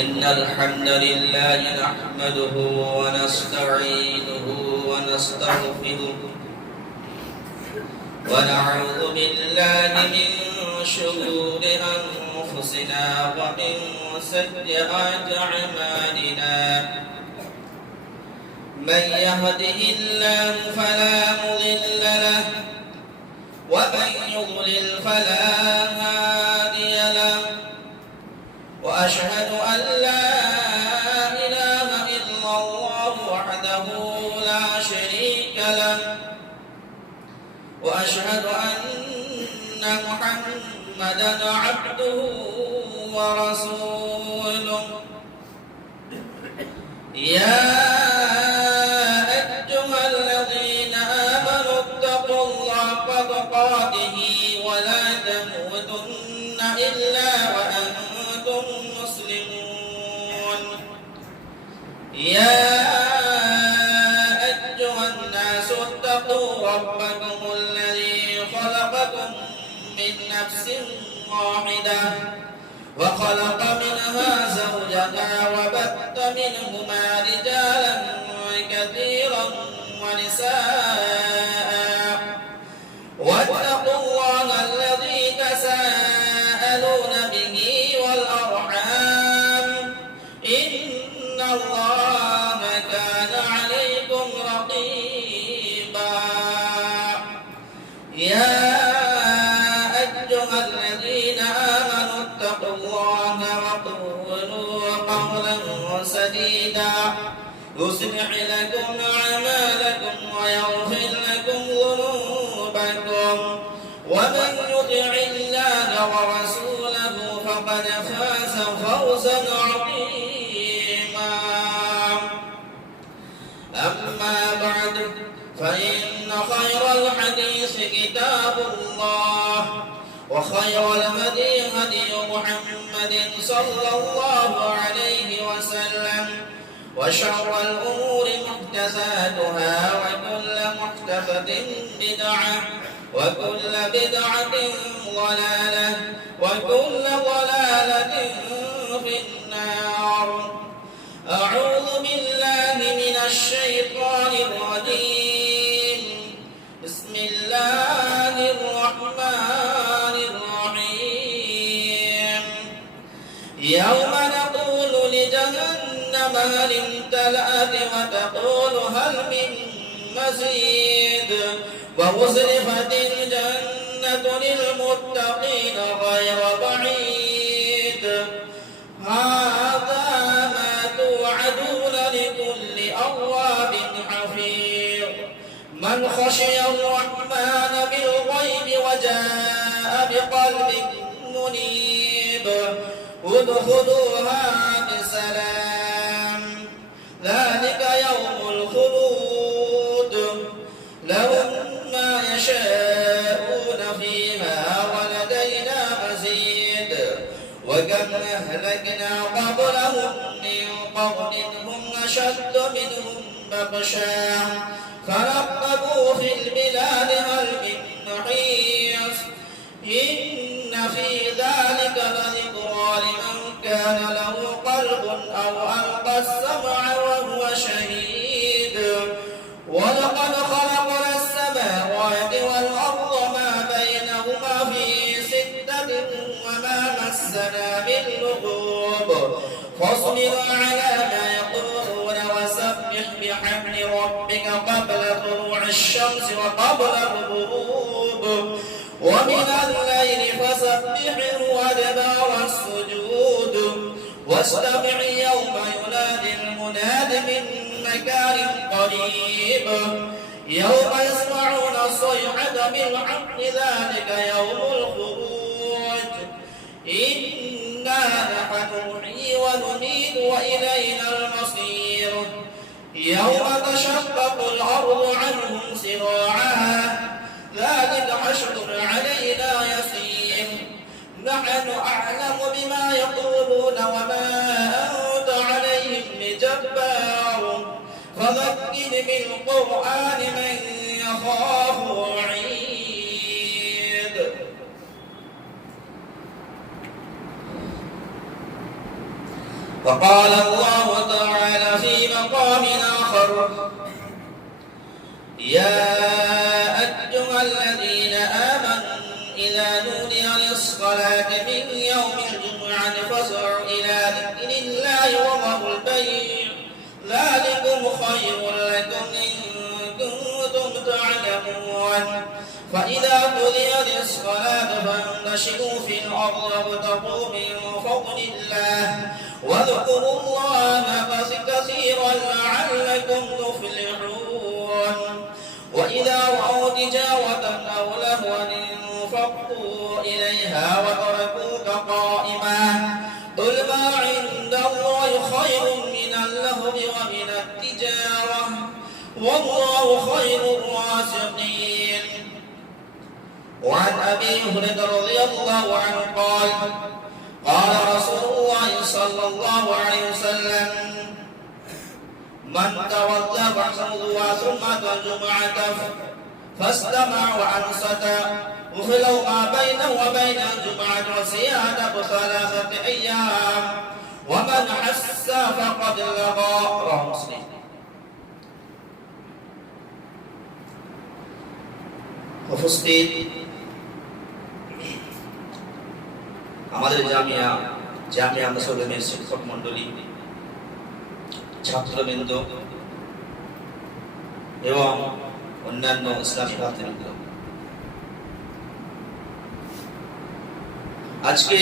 إن الحمد لله نحمده ونستعينه ونستغفره ونعوذ بالله من شرور أنفسنا ومن سيئات أعمالنا من يهده الله فلا مضل له ومن يضلل فلا هادي له وأشهد أن لا إله إلا الله وحده لا شريك له وأشهد أن محمدا عبده ورسوله يا أيها الذين آمنوا اتقوا الله حق تقاته ولا تموتن إلا وأنتم مسلمون يا أيها الناس اتقوا ربكم الذي خلقكم من نفس واحدة وخلق منها زوجها وبث منهما رجالا كثيرا ونساء واتقوا الله الذي تساءلون به والأرحام إن الله كان عليكم رقيبا يا أيها الذين آمنوا اتقوا الله وقولوا قولا سديدا يصلح لكم أعمالكم ويغفر لكم ذنوبكم ومن يطع الله ورسوله فقد فاز فوزا عظيما أما بعد فإن خير الحديث كتاب الله وخير الهدي هدي محمد صلى الله عليه وسلم وشر الأمور محدثاتها وكل محدثة بدعة وكل بدعة ضلالة وكل ضلالة في النار أعوذ بالله من الشيطان الرجيم بسم الله الرحمن الرحيم يوم نقول لجهنم هل امتلأت وتقول هل من مزيد وأزلفت الجنة للمتقين غير بعيد هذا ما توعدون لكل أواب حفيظ من خشي الرحمن بالغيب وجاء بقلب منيب ادخلوها بسلام ذلك يوم الخلود لهم ما يشاءون فيها ولدينا مزيد وكم أهلكنا قبلهم من قرن هم أشد منهم بطشا فنقبوا في البلاد هل من محيص إن في ذلك لذكرى لمن كان له قلب أو ألقى السمع وهو شهيد ولقد خلقنا السماوات والأرض ما بينهما في 6 وما مسنا من لغوب فاصبر على ما يقولون وسبح بحمد ربك قبل طلوع الشمس وقبل الغروب ومن الليل فسبحه وأدبار السجود واستمع يوم ينادي المناد من مكان قريب يوم يسمعون الصيحة بالحق ذلك يوم الخروج إنا نحن نحيي ونميت وإلينا المصير يوم تشقق الأرض عنهم سراعا ذلك حشر علينا يسير نحن أعلم بما يقولون وما أنت عليهم بجبار فذكر بالقرآن من يخاف وعيد وقال الله تعالى في مقام آخر يا أيها الذين آمنوا إذا نودي للصلاة من يوم الجمعة فاسعوا إلى ذكر الله وذروا البيع ذلكم خير لكم إن كنتم تعلمون فإذا قضيت الصلاة فانتشروا في الأرض وابتغوا من فضل الله واذكروا الله كثيرا لعلكم تفلحون وإذا رأوا تجارة أو لهوا انفضوا إليها وتركوك قائما قل ما عند الله خير من اللهو ومن التجارة والله خير الرازقين وعن أبي هريرة رضي الله عنه قال قال رسول الله صلى الله عليه وسلم من تولى فحوضها ثم الجمعة فاستمع وأنصت وخلو ما بينه وبين الجمعة وزيادة 3 أيام ومن حس فقد لغى رواه مسلم উপস্থিত আমাদের জামিয়া মুসলিমের শিক্ষক মণ্ডলী ছাত্রবৃন্দ এবং অন্যান্য ইসলামী ভাতৃবৃন্দ আজকে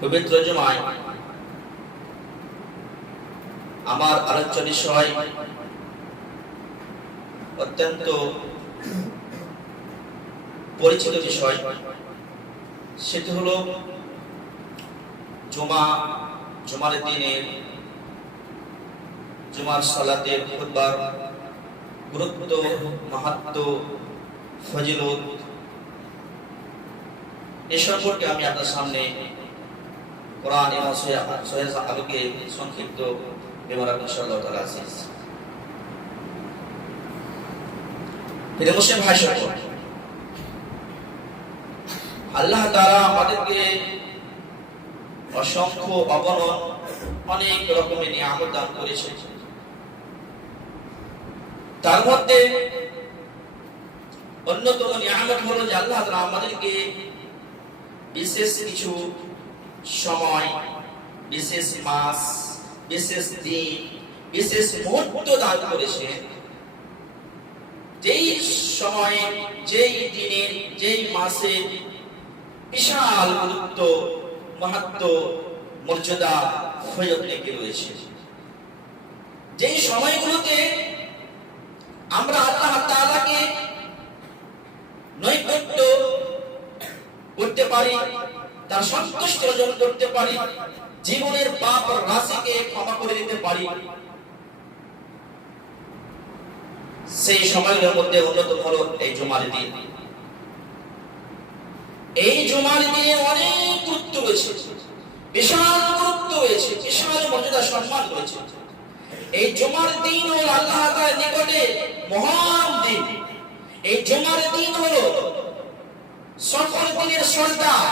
পবিত্র জুমায় আমার আলোচ্য বিষয় অত্যন্ত পরিচিত বিষয় সেটি হলো জুমার দিনে জুমার সালাতের খুতবার গুরুত্ব মাহাত্ম্য ফজিলত এ সম্পর্কে আমি আপনার সামনে কোরআন এবং সহিহ আলোকে সংক্ষিপ্ত বিবরণ ইনশাআল্লাহ তাআলা আসিস এটা মুসলিম ভাই সকল আল্লাহ তাআলা আমাদেরকে অসংখ্য অগণন অনেক রকমের নিয়ামত দান করেছেন তার মধ্যে অন্যতম নিয়ামত হলো যে আল্লাহ তাআলা আমাদেরকে বিশেষ কিছু সময় বিশেষ মাস বিশেষ দিন বিশেষ মুহূর্ত দান করেছেন যেই সময়ে যেই দিনে যেই মাসে বিশাল গুরুত্ব মাহাত্ম্য মর্যাদা ফজিলত লেগে রয়েছে যেই সময়গুলোতে আমরা আল্লাহ তাআলাকে নৈকট্য করতে পারি তার সন্তুষ্টি অর্জন করতে পারি জীবনের পাপ ও রাশিকে ক্ষমা করে দিতে পারি সেই সময়গুলোর মধ্যে অন্যতম হলো এই জুমার দিন এই জুমার দিনে অনেক গুরুত্ব রয়েছে বিশাল গুরুত্ব রয়েছে বিশাল মর্যাদা সম্মান রয়েছে এই জুমার দিন হলো আল্লাহ তাআলার নিকটে মহান দিন এই জুমার দিন হলো সকল দিনের সর্দার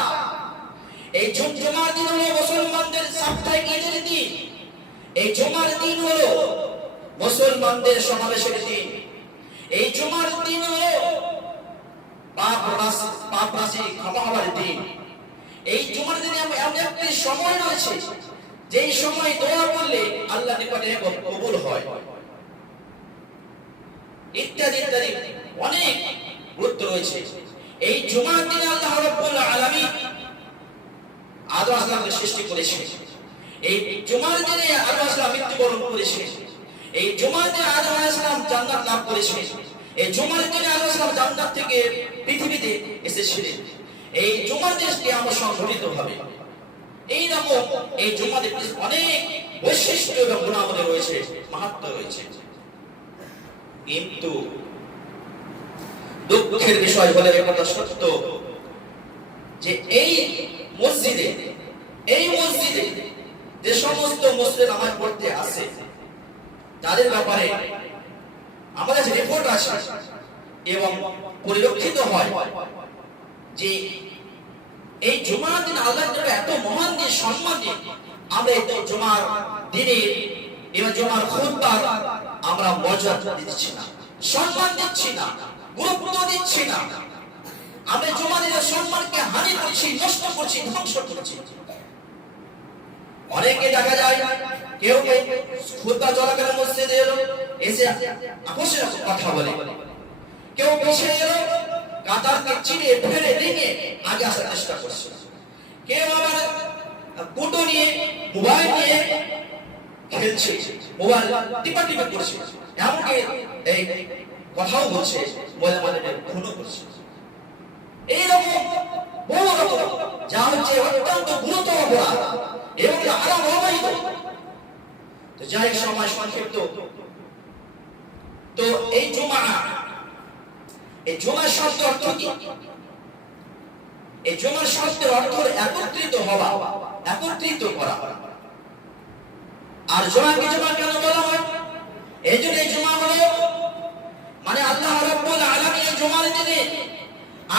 এই জুমার দিন হলো মুসলমানদের সাপ্তাহিক ঈদের দিন এই জুমার দিন হলো মুসলমানদের সমাবেশের দিন এই জুমার দিন হলো পাপ রাশি ক্ষমা হওয়ার দিন এই জুমার দিনে এমন একটি সময় রয়েছে যেই সময় দোয়া করলে আল্লাহ নিকটে কবুল হয় ইত্যাদি ইত্যাদি অনেক গুরুত্ব রয়েছে। এই জুমার দিনে আল্লাহ রাব্বুল আলামিন আদম আলাইহিস সৃষ্টি করেছেন। এই জুমার দিনে আদম আলাইহিস মৃত্যুবরণ করেছেন। এই জুমার দিনে আদম আলাইহিস জান্নাত লাভ করেছেন। এই জুমার দিনে আদম আলাইহিস জান্নাত থেকে পৃথিবীতে এসেছিলেন। এই জুমার দিনে কিয়ামত সংঘটিত হবে। এই রকম এই জুমাদের অনেক বৈশিষ্ট্য এবং গুণাবলী রয়েছে, মাহাত্ম্য রয়েছে। কিন্তু দুঃখের বিষয় হলো একটা সত্য যে এই মসজিদে যে সমস্ত মুসলিম নামাজ পড়তে আসে তাদের ব্যাপারে আমাদের যে রিপোর্ট আসে এবং পরিলক্ষিত হয় যে এই জুমার দিন আল্লাহর জন্য এত মহান দিন, সম্মান দিন, আমরা এই জুমার দিনে এবং জুমার খুতবা আমরা মর্যাদা দিচ্ছি না, সম্মান দিচ্ছি না, গুরুত্ব দিচ্ছি না। আমরা জুমার দিনের সম্মানকে হানি করছি, নষ্ট করছি, ধ্বংস করছি। অনেকে দেখা যায় কেউ খুতবা চলাকালীন মসজিদে এলো, এসে আপোষের কথা বলে, কেউ পিছিয়ে এলো কাতারকে চিনে ফেলে ভেঙে আগে আসার চেষ্টা করছে, কেউ আবার কুটো নিয়ে মোবাইল নিয়ে খেলছে, মোবাইল টিপা করছে, এমনকি এই কথাও বলছে, মোবাইলে খুনও করছে। এইরকম বহু রকম যা হচ্ছে অত্যন্ত গুরুতর অপরাধ এবং হারাম অবৈধ। তো যাই সময় সংক্ষিপ্ত, তো এই জুমা শব্দের অর্থ কি? এই জুমা শব্দের অর্থ একত্রিত হওয়া, একত্রিত করা। আর জুমাকে জুমা কেন বলা হয়? এই জন্য এই জুমা হলো মানে আল্লাহ রাব্বুল আলামিন এই জুমার দিনে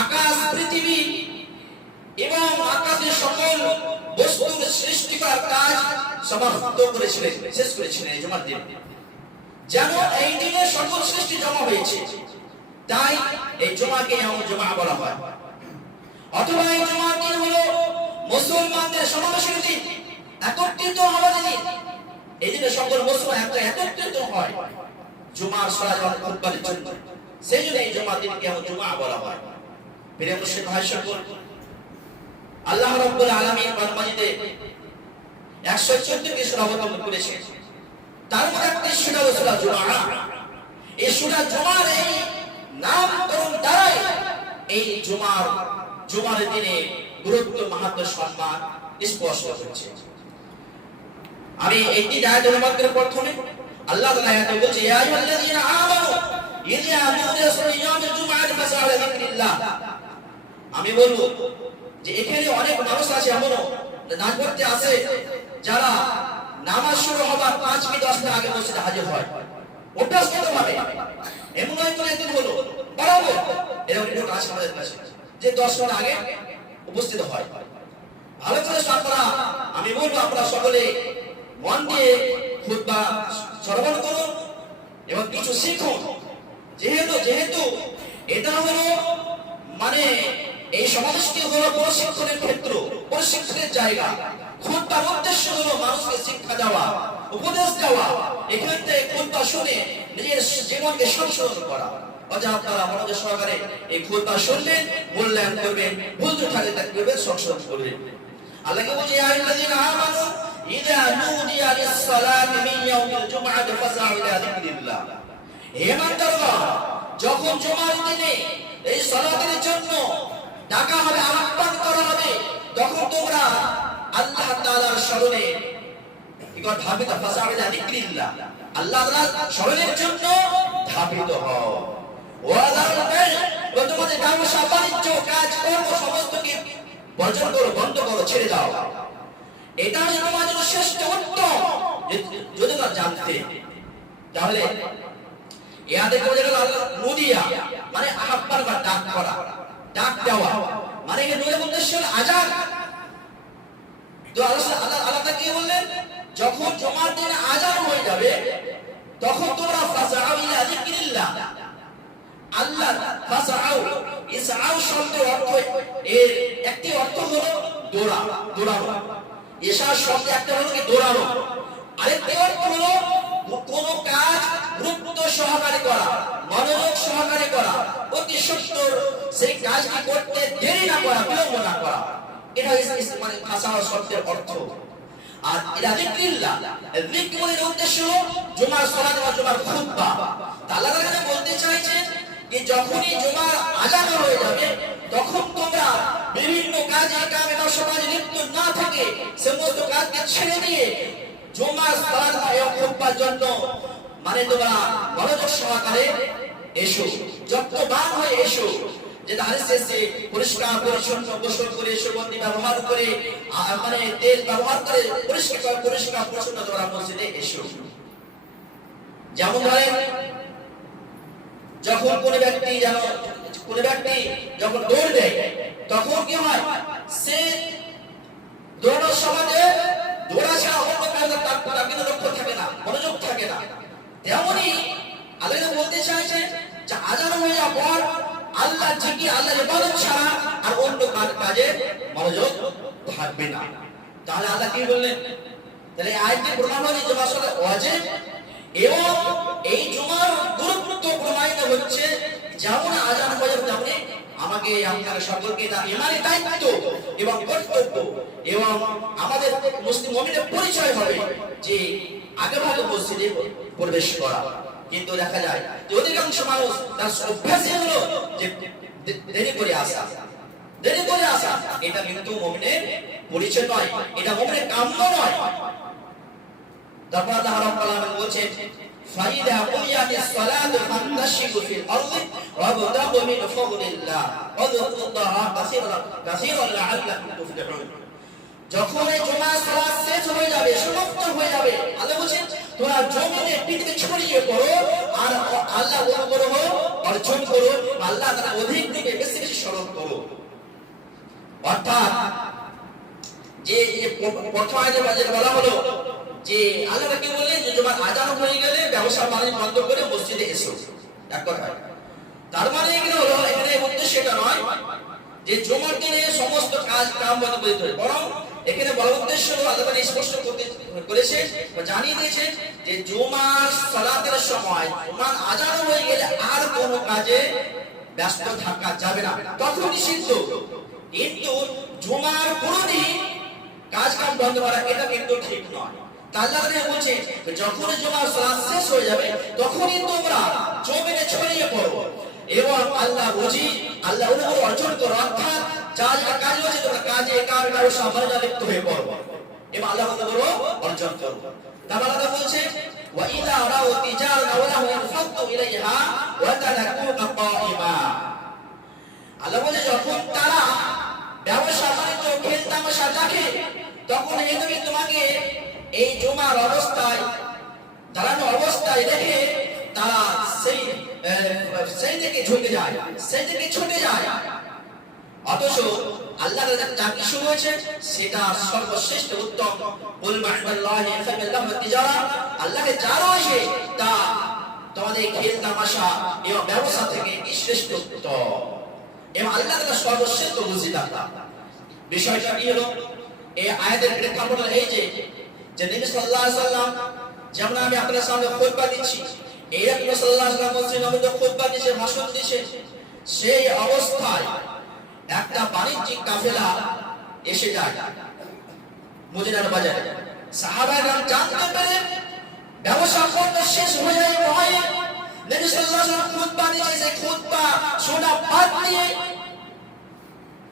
আকাশ, পৃথিবী এবং আকাশের সকল বস্তুর সৃষ্টি করার কাজ সমাপ্ত করেছিলেন, শেষ করেছিলেন এই জুমার দিনে। যেন এই দিনে সকল সৃষ্টি জমা হয়েছে, তাই এই জুমাকে জুমা বলা হয়। অথবা এই জুমার দিন হলো মুসলমানদের সমাবেশের দিন, একত্রিত হওয়ার দিন। এই দিনে সকল মুসলমান একত্রিত হয় জুমার সালাত খুতবার জন্য। সেই জন্য এই জুমার দিনকে জুমা বলা হয়। প্রিয় মুসলিম ভাই সকল, আল্লাহ রাব্বুল আলামিন কোরআন মাজিদে 114টি সূরা অবতীর্ণ করেছেন। তার মধ্যে একটি সূরা হলো সূরা জুমা। এই সূরা জুমার এই নামকরণ দ্বারাই এই জুমার দিনে গুরুত্ব, মাহাত্ম্য, সম্মান স্পষ্ট হচ্ছে। আমি একটি আয়াত অনুবাদ করে প্রথমে আল্লাহ তাআলা আয়াতে বলছে, ইয়া আইয়ুহাল্লাযীনা আমানু ইযা নুদিয়া লিয়াউমিল জুমআতি ফাসআউ ইলা যিকরিল্লাহ। আমি বলবো যে এখানে অনেক মানুষ আছে এমনও নামাজ পড়তে আসে যারা নামাজ শুরু হবার 5 মিনিট 10 মিনিট আগে মসজিদে হাজির হয়। অভ্যাসগতভাবে এমন নয় করে একদিন হলো বরাবর এরকম লোক আছে আমাদের কাছে যে 10 মিনিট আগে উপস্থিত হয়। ভালো করে আপনারা, আমি বলবো আপনারা সকলে মন দিয়ে খুতবা শ্রবণ করুন এবং কিছু শিখুন। যেহেতু এটা হলো মানে এই সমাজটি হলো প্রশিক্ষণের ক্ষেত্র, প্রশিক্ষণের জায়গা। খুতবার উদ্দেশ্য হলো মানুষকে শিক্ষা দেওয়া, উপদেশ দেওয়া। এখান থেকে খুতবা শুনে নিজের জীবনকে সংশোধন করা। অতএব আপনারা মনোযোগ সহকারে এই খুতবা শুনবেন, মূল্যায়ন করবেন, ভুল থাকলে তা করবেন, সংশোধন করবেন। আল্লাহকে বলছে, ইয়া আইয়ুহাল্লাযীনা আমানু ইযা নুদিয়া লিস-সালাতি মিন ইয়াউমিল জুমআতি ফাসআউ ইলা যিকরিল্লাহ। হে ইমানদারগণ, যখন জুমার দিনে এই সালাতের জন্য ডাকা হবে, আহ্বান করা হবে, তখন তোমরা আল্লাহ তাআলার স্মরণে ধাবিত, ফাসআউ ইলা যিকরিল্লাহ, আল্লাহ তাআলার স্মরণের জন্য ধাবিত হও। ওয়া যারুল বাই', তোমাদের ব্যবসা বাণিজ্য কাজ কর্ম সমস্তকে বর্জন করো, বন্ধ করো, ছেড়ে দাও। এটা তোমার জন্য শ্রেষ্ঠ উত্তম যদি তোমরা জানতে। তাহলে ইয়াদে করে গেল আল্লাহ নুদিয়া মানে আহ্বান বা ডাক করা, ডাক দেওয়া মানে এই নূরের উদ্দেশ্য আযান। তো আল্লাহ কি বললেন, যখন জুমার দিনে আযান হয়ে যাবে তখন তোমরা ফাসআউ ইলা যিকরিল্লাহ, আল্লাহ ফাসআউ, ইসআউ শব্দের অর্থ, এর একটি অর্থ হলো দৌড়ানো। ইসা শব্দের একটা হলো কি দৌড়ানো, আরেকটি অর্থ হলো কোন কাজ গুরুত্ব সহকারে করা, মনোযোগ সহকারে করা, অতি সত্তর সেই কাজটি করতে দেরি না করা, বিলম্ব না করা, এটা মানে ভাষা ও শব্দের অর্থ। আর ইলা যিকরিল্লাহ, যিকরের উদ্দেশ্য জুমার সালাত বা জুমার খুতবা। আল্লাহ তাআলা বলতে চাইছেন যে যখনই জুমার আযান হয়ে যাবে তখন তোমরা বিভিন্ন কাজে কামে বা সমাজে লিপ্ত না থেকে সমস্ত কাজকে ছেড়ে দিয়ে জুমার সালাত এবং খুতবার জন্য মানে তোমরা মনোযোগ সহকারে এসো, যত্নবান হয়ে এসো। যে হাদিসে এসেছে পরিষ্কার পরিচ্ছন্ন গোসল করে সুগন্ধি ব্যবহার করে মানে তেল ব্যবহার করে পরিষ্কার পরিচ্ছন্ন তোমরা মসজিদে এসো। যেমন ধরেন যখন কোন ব্যক্তি যখন দৌড় দেয় তখন কি হয়, সে দৌড়ানোর সময় দৌড়া ছাড়া অন্য কাজে তার কিন্তু লক্ষ্য থাকে না, মনোযোগ থাকে না। তেমনই আল্লাহ বলতে চাইছে যে আযান হয়ে যাওয়ার পর আল্লাহ জিকির, আল্লাহর ইবাদত ছাড়া আর অন্য কাজে মনোযোগ থাকবে না। তাহলে আল্লাহ কি বললেন? তাহলে আয়াতটি প্রমাণ হলো যে আসলে ওয়াজিব এবং এই জুমার গুরুত্ব প্রমাণিত হচ্ছে। যেমন আযান হয়ে যাবে তেমনি আমাকে আপনার সকলকে এটা ইমানি দায়িত্ব এবং কর্তব্য এবং আমাদের মুসলিম মুমিনের পরিচয় হবে যে আগে ভাগে মসজিদে প্রবেশ করা। কিন্তু দেখা যায় যে অধিকাংশ মানুষ তার অভ্যাসই হলো যে দেরি করে আসা। এটা কিন্তু মুমিনের পরিচয় নয়, এটা মুমিনের কাম্য নয়। তারপর আল্লাহ রাব্বুল আলামিন বলেন ফাইদা কুলিয়াতিস সালাতু ফান্তাশিরু ফিল আরদি ওয়াবতাগু মিন ফাদলিল্লাহ ওয়াযকুরুল্লাহা কাসীরান লাআল্লাকুম তুফলিহুন। যখন এই জুমার সালাত শেষ হয়ে যাবে, সমাপ্ত হয়ে যাবে, আল্লাহ বলেন তোমরা জমিনে পৃথিবী ছড়িয়ে পড়ো আর আল্লাহ অনুগ্রহ অর্জন করো, আল্লাহ তাআলা অধিক থেকে বেশি বেশি স্মরণ করো। অর্থাৎ যে প্রথম আয়াতে বলা হলো যে আল্লাহ কি বললেন যে জুমার আযান হয়ে গেলে ব্যবসা বাণিজ্য বন্ধ করে মসজিদে এসো, এক কথায়। তার মানে এখানে হলো, এখানে উদ্দেশ্য এটা নয় যে জুমার দিনে সমস্ত কাজ কাম বন্ধ করে দিতে হবে, বরং এখানে বড় উদ্দেশ্য হলো আল্লাহ তাআলা স্পষ্ট করেছে বা জানিয়ে দিয়েছে যে জুমার সালাতের সময় জুমার আযান হয়ে গেলে আর কোনো কাজে ব্যস্ত থাকা যাবে না, তখন নিষিদ্ধ। কিন্তু জুমার পুরোদিন কাজ কাম বন্ধ করা এটা কিন্তু ঠিক নয়। আল্লাহ বলছে যখন জুমার সালাত শেষ হয়ে যাবে তখনই তোমরা জমিনে ছড়িয়ে পড়ো এবং আল্লাহ রুজি, আল্লাহ অনুগ্রহ অর্জন করো। অর্থাৎ যা যা কাজ হচ্ছে তোমরা কাজে কামে ব্যবসা বাণিজ্যে লিপ্ত হয়ে পড়ো এবং আল্লাহ অনুগ্রহ অর্জন করো। তারপর আল্লাহ বলছে ওয়া ইযা রাউ তিজারাতান ওয়া লাহু ফাদু ইলাইহা ওয়া তারাকুকা কাইমা। আল্লাহ বলছে যখন তারা ব্যবসা বাণিজ্য খেল তামাশা দেখে তখন এদেরকে তোমাকে এই জুমার অবস্থায় দাঁড়ানো অবস্থায় দেখে তারা সেই থেকে ঝুঁকে যায়, সেই থেকে ছুটে যায়। অথচ আল্লাহ যা কিছু হয়েছে সেটা সর্বশ্রেষ্ঠ উত্তম। আল্লাহকে যা রয়েছে তা তোমাদের খেল তামাশা এবং ব্যবসা থেকে শ্রেষ্ঠ উত্তম এবং আল্লাহ তাআলা সর্বশ্রেষ্ঠ বুঝিদাতা। বিষয়টা কি হলো? এই আয়াতের প্রেক্ষাপট এই যে নবী সাল্লাল্লাহু আলাইহি ওয়াসাল্লাম, যেমন আমি আপনাদের সামনে খুতবা দিচ্ছি, এই নবী সাল্লাল্লাহু আলাইহি ওয়াসাল্লাম মসজিদে নববীতে খুতবা দিয়েছে, ভাষণ দিয়েছে, সেই অবস্থায় একটা বাণিজ্যিক কাফেলা এসে যায় মদিনার বাজারে। সাহাবারা জানতে পেরে ব্যবসা করতে শেষ হয়ে যায় ভয়ে নবী সাল্লাল্লাহু আলাইহি ওয়াসাল্লাম খুতবা দিয়েছে, সেই খুতবা শোনা বাদ দিয়ে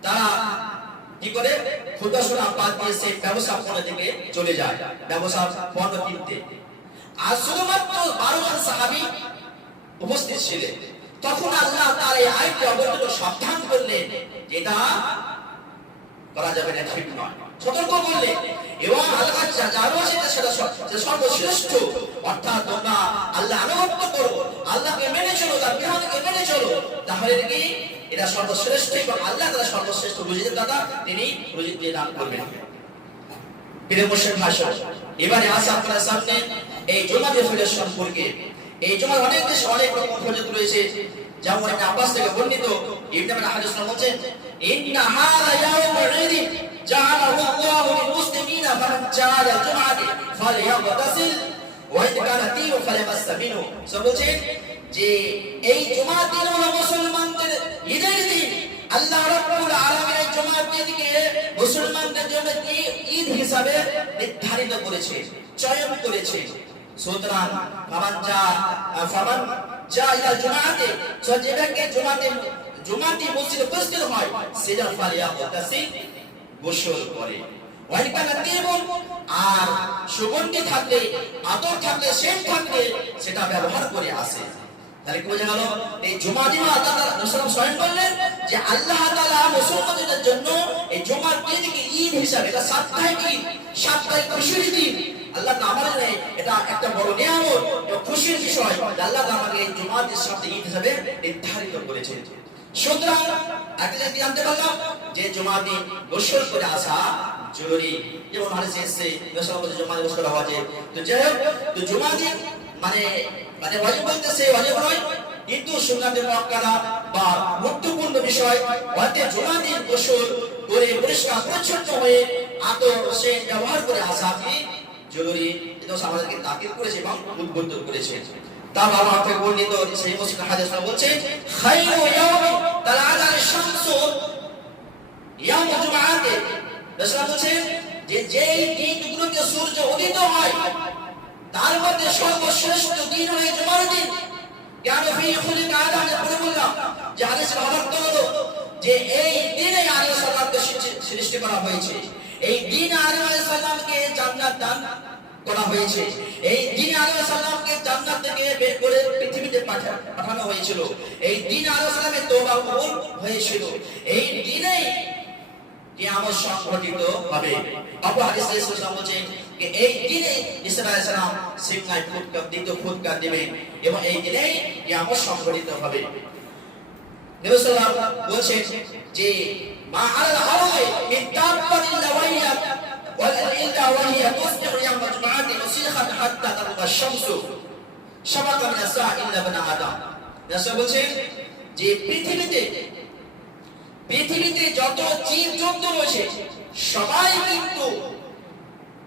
তারা কি করে খুতবা শোনা বাদ দিয়ে সেই ব্যবসা পণ্য থেকে চলে যায় ব্যবসা পণ্য কিনতে। আর শুধুমাত্র 12 জন সাহাবী উপস্থিত ছিলেন। তখন আল্লাহ তার এই আয়াতটি অবতীর্ণ সাবধান করলেন, এটা করা যাবে না, ঠিক নয়, সতর্ক করলেন। এবং আল্লাহ যা রয়েছে সেটা সর্বশ্রেষ্ঠ। অর্থাৎ তোমরা আল্লাহ আনুগত্য করো, আল্লাহকে মেনে চলো, তার বিধানকে মেনে চলো, তাহলে কি এটা সর্বশ্রেষ্ঠ এবং আল্লাহ তাআলা সর্বশ্রেষ্ঠ রুজির দাতা, তিনি রুজি দিয়ে দান করবেন। প্রিয় মুসলিম ভাষা, এবারে আসে আপনার সামনে এই জুমাতে ফিরের সম্পর্কে। এই জুমার অনেক দেশে অনেক রকম ফজিলত রয়েছে। যেমন ইবনে আব্বাস থেকে বর্ণিত, ইবনে হাদিস বলেন ইন্না হাযা ইয়াউমুল ঈদ জাআলাহু আল্লাহু লিল মুসলিমিনা ফামান জাআলা জুমআতি ফালইগতাসিল ওয়া ইন কানা তিউ ফালামাসসাবিনু। বলছেন যে এই জুমার দিন হলো মুসলমানদের ঈদের দিন। আল্লাহ রাব্বুল আলামিন এই জুমার দিনকে মুসলমানদের জন্য ঈদ হিসাবে নির্ধারিত করেছে, চয়ন করেছে। সুতরাং ফামান যা ইলা জুমাতে, যেটাকে জুমাতে মসজিদে উপস্থিত হয় সেটা ফালিয়াতাসি, গোসল করে। ওয়াইকানা তিবুন, আর সুগন্ধি থাকলে, আতর থাকলে, সেন্ট থাকলে সেটা ব্যবহার করে আসে। তাহলে কি বোঝা গেল? এই জুমা দিন আল্লাহ রাসূল স্বয়ং বললেন যে আল্লাহ তাআলা মুসলমানদের জন্য এই জুমার দিনকে ঈদ হিসাবে, এটা সাপ্তাহিক ঈদ, সাপ্তাহিক খুশির দিন। আল্লাহ আমাদের এটা একটা বড় নিয়ামত, এটা খুশির বিষয়। আল্লাহ আমাকে এই জুমার দিন সাপ্তাহিক ঈদ হিসাবে নির্ধারিত করেছেন। সুতরাং একটা জিনিস জানতে পারলাম যে জুমার দিন গোসল করে আসা জরুরি। যেমন হাদিসে এসেছে গোসল করে জুমার দিন গোসল করা ওয়াজিব। তো যাই হোক, তো জুমার দিন মানে ওয়াজিব বলতে সে ওয়াজিব নয়, কিন্তু সুন্নাতে মুআক্কাদা বা গুরুত্বপূর্ণ বিষয়। ওয়াতে জুমার দিন গোসল করে পরিষ্কার পরিচ্ছন্ন হয়ে আতর সেন্ট ব্যবহার করে আসা কি জরুরি। এটা আমাদেরকে তাকিদ করেছে এবং উদ্বুদ্ধ করেছে। তার বাবা থেকে বর্ণিত সেই মুসলিম হাদিসে বলছে খায়রু ইয়াউমি তালাআত আশ-শামসু ইয়াউম জুমআতে। রাসূল বলেছেন যে যেই দিনগুলোতে সূর্য উদিত হয় তার মধ্যে সর্বশ্রেষ্ঠ দিন হলো জুমার দিন। কেন ফি খুলিকা আদম, পরে বললাম যে হাদিসের অর্থ হলো যে এই দিনে আলাইহিস সালামকে সৃষ্টি করা হয়েছে, এই দিন আলাইহিস সালামকে জান্নাত দান করা হয়েছে, এই দিন আলাইহিস সালামকে জান্নাত থেকে বের করে পৃথিবীতে পাঠানো হয়েছিল, এই দিন আলাইহিস সালামের তওবা কবুল হয়েছিল, এই দিনেই কিয়ামত সংঘটিত হবে। আবু হাদিসে রাসূল বলেছেন যে এই দিনে ঈসা আলাইহিস সালাম সিংহায় দ্বিতীয় ফুৎকার দিবেন এবং এই দিনেই কিয়ামত সংঘটিত হবে। নবী সাল্লাল্লাহু আলাইহি ওয়াসাল্লাম বলেছেন যে মা আলাল আরদি মিন দাব্বাতিন লাওয়াইয়া ওয়াল ইল্লা ওয়াহিয়া তুসবিহু ইয়াওম জুমআতি মুসিখাত হাত্তা তালকা আশ-শামসু শাবাকা মিন আসা ইল্লা বানা আদম। রাসূল বলেছেন যে পৃথিবীতে যত জীবজন্তু রয়েছে সবাই কিন্তু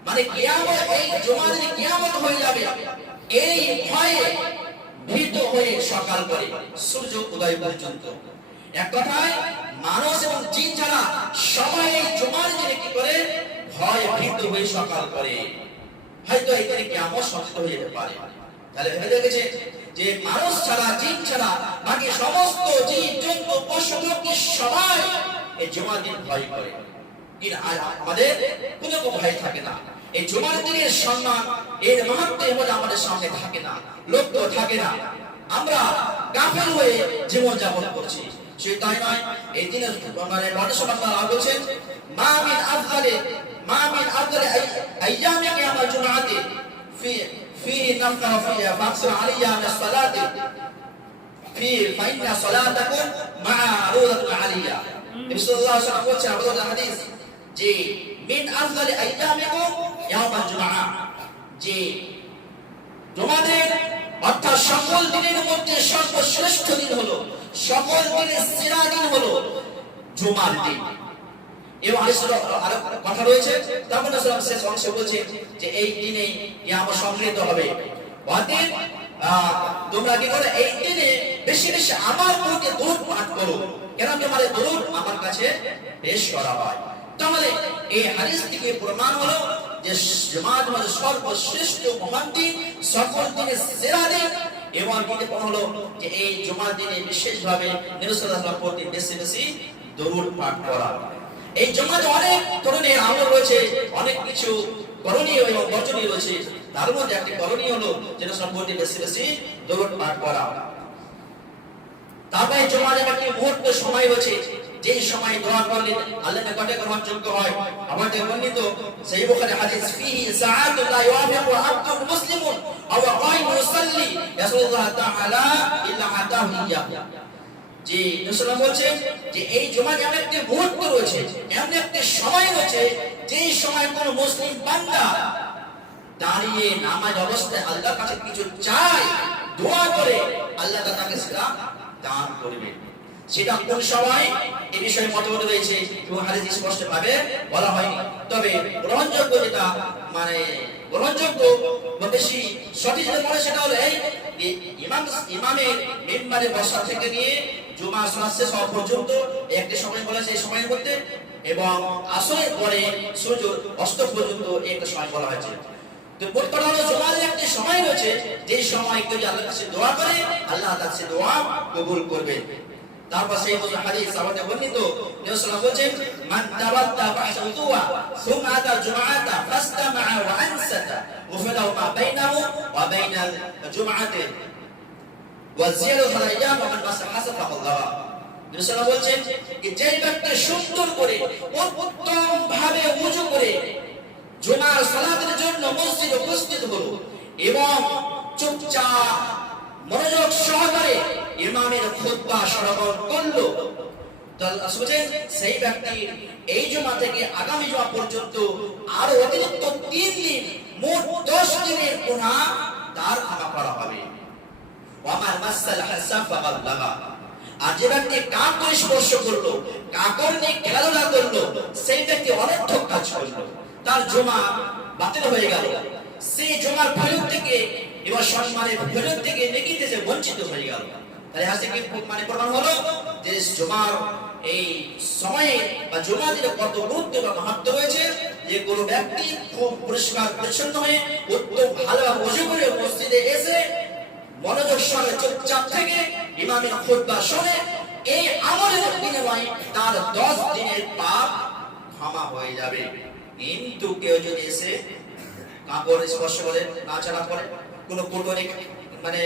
মানে কিয়ামত, এই জুমার দিনে কিয়ামত হয়ে যাবে এই ভয়ে ভীত হয়ে সকাল করে সূর্য উদয় পর্যন্ত। এক কথায় মানুষ এবং জিন ছাড়া সবাই এই জুমার দিনে কি করে ভয় ভীত হয়ে সকাল করে। হয়তো এখানে কিয়ামত সংঘটিত হয়ে যেতে পারে। তাহলে ভেবে গেছে যে মানুষ ছাড়া, জিন ছাড়া বাকি সমস্ত জীব জন্তু পশু পক্ষী সবাই এই জুমার দিন ভয় করে। কিন্তু আমাদের কোনো ভয় থাকে না। এই জুমার দিনের সম্মান, এর মাহাত্ম্য আমাদের সামনে থাকে না, লক্ষ্য থাকে না। আমরা গাফিল হয়ে জীবন যাপন করছি। সেই তাই নয়, এই দিনে মানে আল্লাহ বলেছেন মা মিন আফদালি আইয়ামি কিয়ামাল জুমআতি فيه نفقه فيها فاقصر عليها من الصلاة فيه فإن صلاتكم معروضة عليها. النبي صلى الله عليه وسلم বলছেন আমাদের হাদিস যে মিন আফদালি আইয়ামিকুম ইয়াউমাল জুমআ, যে তোমাদের অর্থাৎ সকল দিনের মধ্যে সর্বশ্রেষ্ঠ দিন হলো, সকল দিনের সেরা দিন হলো জুমার দিন। এবং আরো কথা রয়েছে, তখন রাসূল শেষ অংশে বলছে যে এই দিনে কিয়ামত সংঘটিত হবে। অতএব তোমরা কি করো, এই দিনে বেশি বেশি আমার প্রতি দরুদ পাঠ করো, কেন তোমাদের দরুদ আমার কাছে পেশ করা হয়। তাহলে এই হাদিস থেকে প্রমাণ হলো যে জুমার দিন সর্বশ্রেষ্ঠ মহান দিন, সকল দিনের সেরা দিন। এবং কি হলো যে এই জুমার দিনে বিশেষভাবে নবী সাল্লাল্লাহু আলাইহি ওয়াসাল্লাম প্রতি বেশি বেশি দরুদ পাঠ করা। এই জুমাতে অনেক ধরনের আমল রয়েছে, অনেক কিছু করণীয় এবং বর্জনীয় রয়েছে। তার মধ্যে একটি করণীয় হলো যেটা সম্পর্কে বেশি বেশি দরুদ পাঠ করা। তারপরে জুমার একটি মুহূর্ত সময় রয়েছে, যেই সময় দোয়া করলে আল্লাহর নিকটে গ্রহণযোগ্য হয়। আমাদের বর্ণিত সহিহ বুখারী হাদিস ফিহি সাআতু লা ইউআফিকু আবদুন মুসলিমুন আও কায়িম ইউসাল্লি ইয়াসআলুল্লাহ তাআলা ইল্লা আতাহু ইয়্যাহু। যে রাসূল বলেছেন যে এই জুমার এমন একটি মুহূর্ত রয়েছে, এমন একটি সময় রয়েছে, যেই সময় কোন মুসলিম বান্দা দাঁড়িয়ে নামাজ অবস্থায় আল্লাহর কাছে কিছু চায়, দোয়া করে, আল্লাহ তাকে সেটা দান করবে। সেটা কোন সময় এই বিষয়ে মতভেদ রয়েছে এবং হাদিস স্পষ্টভাবে বলা হয়নি। তবে গ্রহণযোগ্য যেটা মানে গ্রহণযোগ্য বা বেশি সঠিক যেটা বলে সেটা হলো এই ইমামের মিম্বারে বসা থেকে নিয়ে জুমা সালাত শেষ হওয়া পর্যন্ত একটা সময় বলা হয়, এই সময়ের মধ্যে, এবং আসরের পরে সূর্য অস্ত পর্যন্ত একটা সময় বলা হয়েছে। তো বলতে হলো জুমার একটা সময় রয়েছে, যে সময় কেউ আল্লাহর কাছে দোয়া করে আল্লাহ তার সে দোয়া কবুল করবে। তারপর সেই হাদিস আমাদের বর্ণিত, নবী সাল্লাল্লাহু আলাইহি ওয়াসাল্লাম বলেন, মান তাওয়াদ্দা বা'দা উযুওয়া সুম্মা আতা জুমআতা ফাস্তামা'a ওয়া আনসাতা গুফিরা মা বাইনাহু ওয়া বাইনাল জুমআতাyn ওয়া জিয়ারাতু আল-আইয়াম ওয়া মান মাসাহা ফাকাল্লাহ। নবী সাল্লাল্লাহু আলাইহি ওয়াসাল্লাম বলেন যে যে ব্যক্তি সুন্দর করে উত্তম ভাবে ওযু করে জুমার সালাতের জন্য মসজিদে উপস্থিত হলো এবং চুপচাপ মনোযোগ সহকারে ইমামের খুতবা শ্রবণ করলো, তাহলে বুঝেন সেই ব্যক্তি এই জুমা থেকে আগামী জুমা পর্যন্ত আরো অতিরিক্ত 3 দিন মোট 10 দিনের গুনাহ তার ক্ষমা করা হবে। ওয়ামান মাসাল হাসান ফাকাল্লাহা। আর যে ব্যক্তি কাকর স্পর্শ করলো, কাকর নিয়ে খেলাধুলা করলো, সেই ব্যক্তি অনর্থক কাজ করলো, তার জুমা বাতিল হয়ে গেল, সেই জুমার ফজিলত থেকে এবং সম্মানের ফজিলত থেকে নেকি থেকে বঞ্চিত হয়ে গেল। তাহলে হাসি কি মানে প্রমাণ হলো যে জুমার এই সময়ে বা জুমা দিনে কত গুরুত্ব বা মাহাত্ম্য রয়েছে, যে কোনো ব্যক্তি খুব পরিষ্কার পরিচ্ছন্ন হয়ে উত্তম ভালোভাবে ওযু করে মসজিদে এসে মনোযোগ সহকারে চুপচাপ থেকে ইমামের খুতবা শুনে এই আমলের বিনিময়ে তার 10 দিনের পাপ ক্ষমা হয়ে যাবে। কিন্তু কেউ যদি এসে কাপড় স্পর্শ করে, নাচাড়া করে, কোনো পূর্বনিক মানে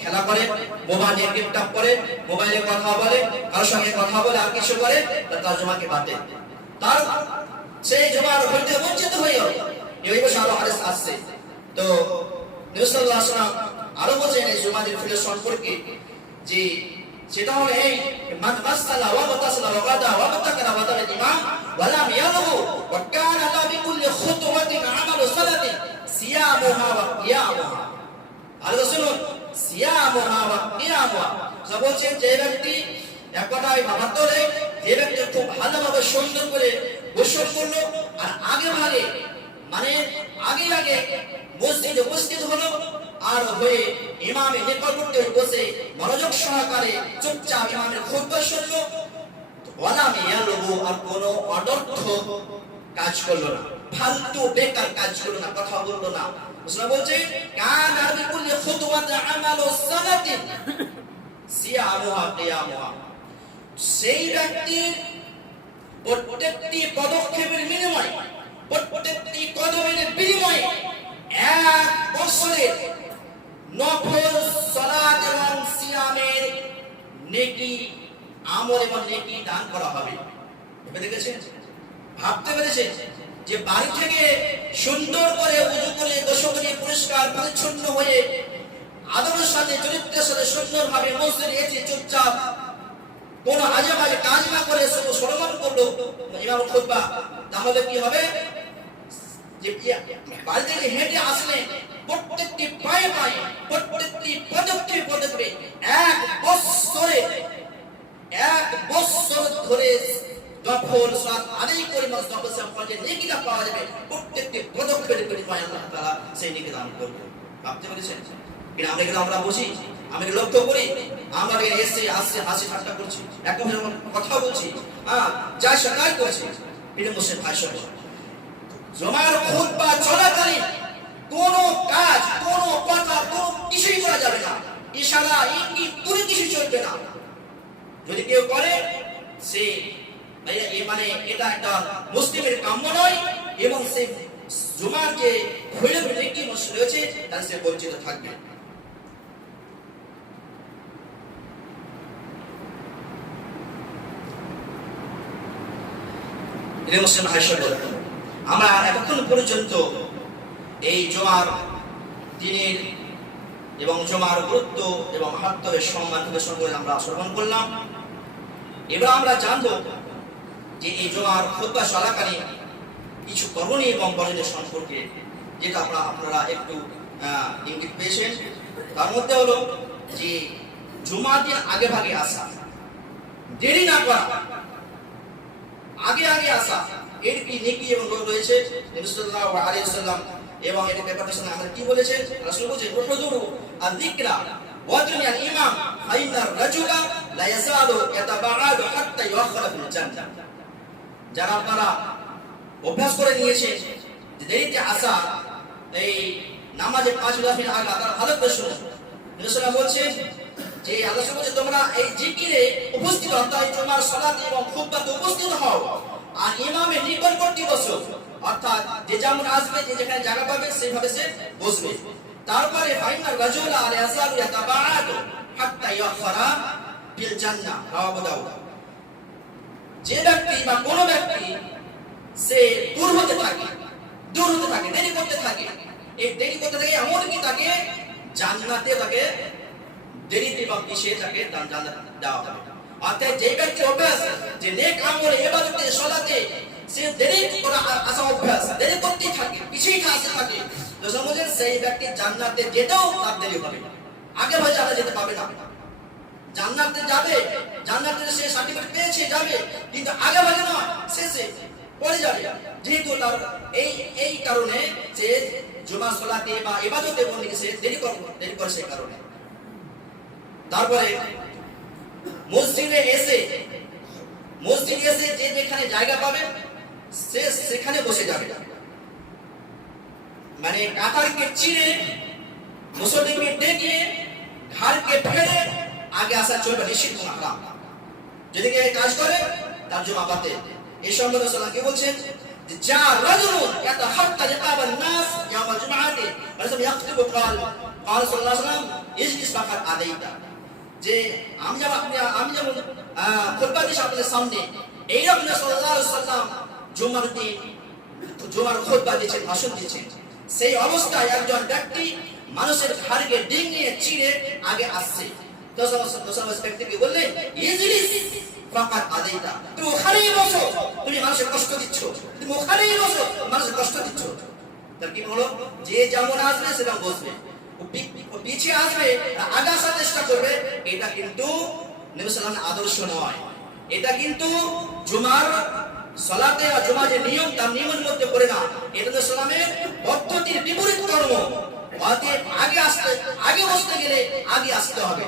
খেলা করে, মোবাইল নিয়ে টিপটাপ করে, মোবাইলে কথা বলে, কারোর সঙ্গে কথা বলে, আর কিছু করে, তার জুমাকে বাতিল, তার সেই জুমার হইতে বঞ্চিত হয়ে গেল। এই বিষয়ে আরো হাদিস আসছে। তো নবী সাল্লাল্লাহু আলাইহি ওয়াসাল্লাম আরো বলেন এই জুমার ফজিলত সম্পর্কে, যে সেটা হলো এই মান মাসালা ওয়া মুতাসালা ওয়া গাদা ওয়া মুতাকারা ওয়া দাল ইমাম ওয়া লাম ইয়ালহু ওয়া কানা লা বিকুল্লি খুতওয়াতিন আমালু সালাতিন সিয়ামুহা ওয়া কিয়ামুহা। আর রাসূল সিয়ামুহা ওয়া কিয়ামুহা বলছেন যে ব্যক্তি এক কথায় ভাবাতে হলে যে ব্যক্তি খুব ভালোভাবে সুন্দর করে গোসল করলো আর আগে ভাগে মানে আগে মসজিদে উপস্থিত হলো আর হয়ে ইমামের নিকটবর্তী বসে মনোযোগ সহকারে চুপচাপ ইমামের খুতবা শুনলো, ওয়ালা মিয়ালহু, আর কোনো অনর্থক কাজ করলো না, ফালতু বেকার কাজ করলো না, কথা বললো না। রাসূল বলছেন কানা বিকুল্লি খুতওয়াতিন আমালু সালাতিন সিয়ামুহা কিয়ামুহা। সেই ব্যক্তির প্রত্যেকটি পদক্ষেপের বিনিময়ে, প্রত্যেকটি কদমের বিনিময়ে 1 বছরের নফল সালাত এবং সিয়ামের নেকি আমল এবং নেকি দান করা হবে। ভেবে দেখেছেন, ভাবতে পেরেছেন যে বাড়ি থেকে সুন্দর করে ওযু করে গোসল করে পরিষ্কার পরিচ্ছন্ন হয়ে আদবের সাথে চরিত্রের সাথে সুন্দরভাবে মসজিদে এসে চুপচাপ কোন আজেবাজে কাজ না করে শুধু শ্রবণ করলো ইমাম খুতবা, তাহলে কি হবে যে বাড়ি থেকে হেঁটে আসলে প্রত্যেকটি পায়ে পায়ে, প্রত্যেকটি পদক্ষেপে 1 বছর ধরে নফল সালাত আদায় করে নফল সালাতের নেকিটা পাওয়া যাবে। প্রত্যেকটি পদক্ষেপের বিনিময়ে আল্লাহ তাআলা সেই নেকি দান করবে। ভাবতে পেরেছেন কিনা? আমরা বসি, আমি লক্ষ্য করি আমরা এসে আসছে হাসি ঠাট্টা করছি, একদম কথা বলছি, যা সকাল করছি, প্রিয় মুসলিম ভাই সব জুমার খুতবা চলাকালীন কোন কাজ, কোন কথা, কোন কিছুই করা যাবে না, ইশারা ইঙ্গিত কোনো কিছু চলবে না। যদি কেউ করে সে মানে এটা একটা মুসলিমের কাম্য নয় এবং সে জুমার যে ফজিলত নেকি মসজিদ রয়েছে তার সে বঞ্চিত থাকবে। মুসলিম ভাই সব আমরা এতক্ষণ পর্যন্ত এই জুমার দিনের এবং জুমার গুরুত্ব এবং মাহাত্ম্যের সম্মান সম্পর্কে আমরা শ্রবণ করলাম। এবার আমরা জানবো যে এই জুমার খুতবা চলাকালীন কিছু করণীয় এবং বর্জনীয় সম্পর্কে, যেটা আপনারা একটু ইঙ্গিত পেয়েছেন। তার মধ্যে হলো যে জুমার দিন আগে ভাগে আসা, দেরি না করা, আগে আসা, এর কি নেকি এবং রয়েছে। নবী সাল্লাল্লাহু আলাইহি ওয়াসাল্লাম এবং এর ব্যাপারে আমরা কি বলেছেন? রাসূল বলেছেন উহুদুরু আযিকরা ওয়া দুনিয়াল ইমাম ফাইনার রাজুলা লা ইয়াযালু ইয়াতাবাআদু হাত্তা ইউআখখারা ফিল জান্নাহ। যারা আপনারা অভ্যাস করে নিয়েছেন যে দেরিতে আসা, এই নামাজে 5 মিনিট আগে তারা ভালো করে শুনুন। রাসূল বলছেন যে আল্লাহ বলছে তোমরা এই জিকিরে উপস্থিত হও, অর্থাৎ তোমার সালাত এবং খুতবাতে উপস্থিত হও আর ইমামের নিকটবর্তী বসো, অর্থাৎ যে যেমন আসবে যে যেখানে জায়গা পাবে সেইভাবে সে বসবে। তারপরে ফাইনাল রাজুলা লা ইয়াযালু ইয়াতাবাআদু হাত্তা ইউআখখারা ফিল জান্নাহ, রাওয়াহু দাউদ। যে ব্যক্তি বা কোন ব্যক্তি সে দূর হতে থাকে, দেরি করতে থাকে, এই দেরি করতে থাকে এমনকি তাকে জান্নাতে তাকে দেরিতে বা পিছিয়ে তাকে জান্নাত দেওয়া হবে। অর্থাৎ যে ব্যক্তি অভ্যাস যে নেক আমলে ইবাদতে সালাতে সে দেরি করা আসা অভ্যাস, দেরি করতেই থাকে, পিছিয়ে আসতে থাকে, তো সমঝেন সেই ব্যক্তি জান্নাতে যেতেও তার দেরি হবে, আগে ভাই জান্নাতে যেতে পাবে না। জান্নাতে যাবে, জান্নাতে সে সার্টিফিকেট পেয়েছে যাবে, কিন্তু আগে ভাগে নয়, শেষে পড়ে যাবে। যেহেতু তার এই কারণে সে জুমা সালাতে বা ইবাদতে বন্দেগী সে দেরি করে সেই কারণে। তারপরে মসজিদে এসে যে যেখানে জায়গা পাবে সে সেখানে বসে যাবে, মানে কাতারকে চিরে মুসল্লিকে ডেকে ঘাড়কে ফেলে আগে আসা চলবে, নিষিদ্ধ হারাম। যদি কেউ কাজ করে তার জমা বাতিল। এই সম্বন্ধে রাসূল কি বলছেন যে যা রাজুলুন ইয়াতাহাত্তা লিকাবান নাস ইয়াউমাল জুমআতি রাসূল ইয়াকতুবু ক্বাল সাল্লাল্লাহু আলাইহি ওয়াসাল্লাম ইজলিস ফাকাত আদাইতা, যে আমি যেমন খুতবা দিছি আপনাদের সামনে, এইরকম সাল্লাল্লাহু আলাইহি ওয়াসাল্লাম জুমার খুতবা দিয়েছেন, ভাষণ দিয়েছেন, সেই অবস্থায় একজন ব্যক্তি মানুষের ঘাড়কে ডিঙিয়ে চিড়ে আগে আসছে। ব্যক্তিকে বললেন ইজলিস ফাকাত আদাইতা, তুমি ওখানেই বসো, তুমি মানুষের কষ্ট দিচ্ছ, তুমি ওখানেই বসো, মানুষের কষ্ট দিচ্ছ। তার কি হলো, যে যেমন আসবে সেরকম বসবে, পিছিয়ে আসবে আগে আসার চেষ্টা করবে, এটা কিন্তু নবী সাল্লাল্লাহু আলাইহি ওয়াসাল্লামের আদর্শ নয়। এটা কিন্তু জুমার সালাতে বা জুমা যে নিয়ম তার নিয়মের মধ্যে পড়ে না, এটা নবী সাল্লাল্লাহু আলাইহি ওয়াসাল্লামের পদ্ধতির বিপরীত কর্ম। অতএব আগে বসতে গেলে আগে আসতে হবে,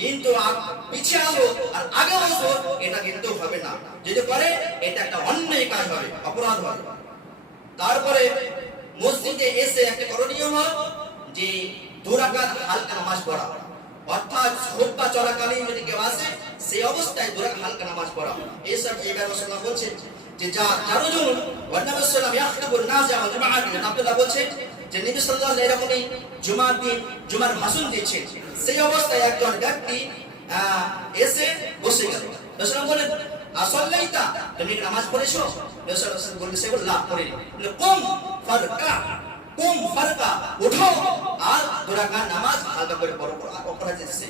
কিন্তু পিছিয়ে আসো আর আগে বসো এটা কিন্তু হবে না। যদি করে এটা একটা অন্যায় কাজ হবে, অপরাধ হবে। তারপরে মসজিদে এসে একটা করণীয় হলো যে 2 রাকাত হালকা নামাজ পড়া, অর্থাৎ খুতবা চলাকালীন যদি কেউ আসে সেই অবস্থায় 2 রাকাত হালকা নামাজ পড়া। এইসব জায়গায় রাসূলুল্লাহ বলছেন যে জারুজুন ওয়া নবী সাল্লাল্লাহু আলাইহি ওয়াসাল্লাম ইয়াখতুবুন নাস ইয়াউমাল জুমআতি। আব্দুল্লাহ বলছেন যে নবী সাল্লাল্লাহু আলাইহি ওয়াসাল্লাম এরকমই জুমার দিন জুমার ভাষণ দিচ্ছেন, সেই অবস্থায় একজন ব্যক্তি এসে বসে গেল। রাসূলুল্লাহ বলেন আসল্লাইতা, তুমি নামাজ পড়েছো? রাসূলুল্লাহ বললেন সে বলল না পড়িনি। কুম ফারকা, উঠো আর 2 রাকাত নামাজ হালকা করে পড়ো, অপরাধ দিচ্ছে।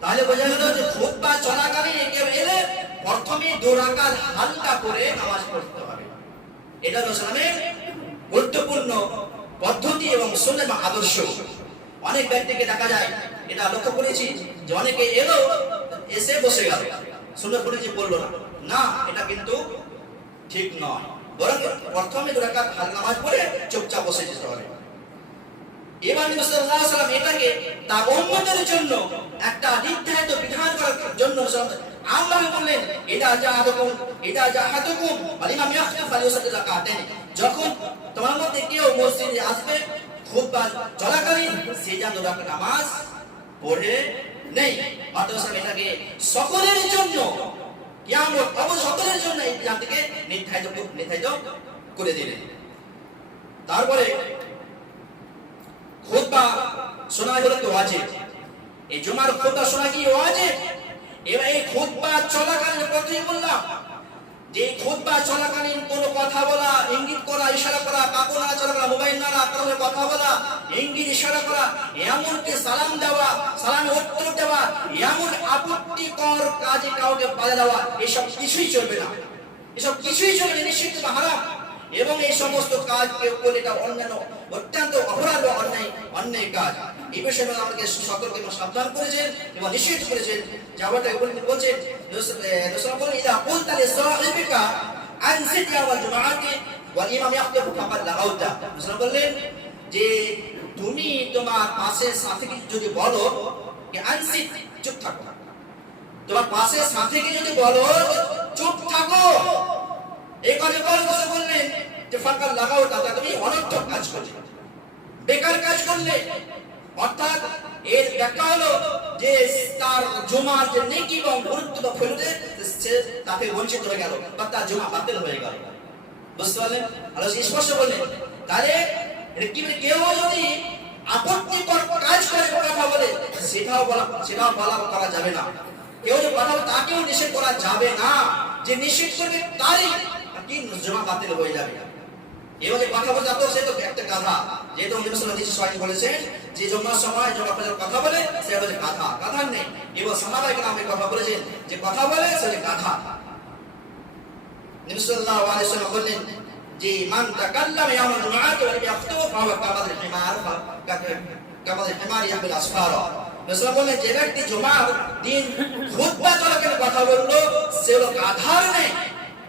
তাহলে বোঝা গেল যে খুতবা চলাকালীন কেউ এলে প্রথমে 2 রাকাত হালকা করে নামাজ পড়তে হবে। এটা রাসূলের গুরুত্বপূর্ণ পদ্ধতি এবং সুন্নাহ বা আদর্শ। অনেক ব্যক্তিকে দেখা যায়, এটা লক্ষ্য করেছি যে অনেকে এলো এসে বসে গেল, সুন্নাহ পড়েছি বললো না, এটা কিন্তু ঠিক নয়। বরং প্রথমে 2 রাকাত হালকা নামাজ পড়ে চুপচাপ বসে যেতে হবে। এবার নবী সাল্লাল্লাহু আলাইহি ওয়াসাল্লাম এটাকে তার উম্মতের জন্য একটা নির্ধারিত বিধান করার জন্য আল্লাহ বললেন এটা জাহাদুকুম ওয়াল ইমাম ইয়াখতুব ফালিউসাল্লি রাকাতাইন, যখন তোমার মধ্যে কেউ মসজিদে আসবে খুতবা চলাকালীন সে যেন 2 রাকাত নামাজ পড়ে নেই। অর্থাৎ এটাকে সকলের জন্য কিয়ামত সকলের জন্য এই বিধানকে নির্ধারিত করে দিলেন। তারপরে খুতবা শোনা হলো তো ওয়াজিব, এই জুমার খুতবা শোনা কি ওয়াজিব? এবার এই খুতবা চলাকালীন কথাই বললাম যে খুতবা চলাকালীন কোনো কথা বলা, ইঙ্গিত করা, ইশারা করা, কাপড় নাড়াচাড়া করা, মোবাইল নাড়া, কারোর কথা বলা, ইঙ্গিত ইশারা করা, এমনকি সালাম দেওয়া, সালাম উত্তর দেওয়া, এমন আপত্তিকর কাজে কাউকে বাধা দেওয়া, এসব কিছুই চলবে না, এসব কিছুই চলবে, নিষিদ্ধ বা হারাম। এবং এই সমস্ত কাজ কেউ করলে এটা অত্যন্ত অপরাধ বা অন্যায় কাজ। এই বিষয়ে আমাদেরকে সতর্ক এবং সাবধান করেছেন এবং নিষেধ করেছেন। যাওয়াটা বলছেন রাসূল বলেন ইদা কুলতা লিসাহিবিকা আনসিত ইয়াওয়াল জুমআতি ওয়াল ইমাম ইয়াখতুবু ফাকাদ লাগাউতা। রাসূল বললেন যে তুমি তোমার পাশের সাথীকে যদি বলো যে আনসিট, চুপ থাকো, তোমার পাশের সাথীকে যদি বলো চুপ থাকো, এই কথা বললেন যে ফাঁকা লাগাও, দাদা তুমি অনর্থক কাজ করলে, বেকার কাজ করলে। অর্থাৎ এর ব্যাখ্যা হলো যে তার জমার যে নেকি এবং গুরুত্ব বা ফেলতে সে তাকে বঞ্চিত হয়ে গেল বা তার জমা বাতিল হয়ে গেল। বুঝতে পারলেন? আল্লাহ স্পষ্ট বললেন। তাহলে কেউ যদি আপত্তিকর কাজ করে কথা বলে সেটাও বলা করা যাবে না। কেউ যে কথা বলে তাকেও নিষেধ করা যাবে না, যে নিষেধ করবে তারই কি জমা বাতিল হয়ে যাবে। এও যে কথা বলতে সে তো একটা গাধা, যেহেতু নবী সাল্লাল্লাহু আলাইহি ওয়াসাল্লাম বলেছেন যে জমার সময় কথা বলে সে হচ্ছে গাধা, গাধা নেই। এবং সাহাবায়ে কেরাম কথা বলেছেন যে কথা বলে সে হচ্ছে গাধা। নবী সাল্লাল্লাহু আলাইহি ওয়াসাল্লাম বললেন যে মান তাকাল্লামা ইয়াউমাল জুমআতি ওয়া লাম ইয়াখতুব ফাহুয়া কামাল হিমার ইয়াহমিল আসফারা। রাসূল বলেন যে ব্যক্তি জুমার দিন খুতবা চলাকালীন কথা বললো সে হলো গাধার নেই,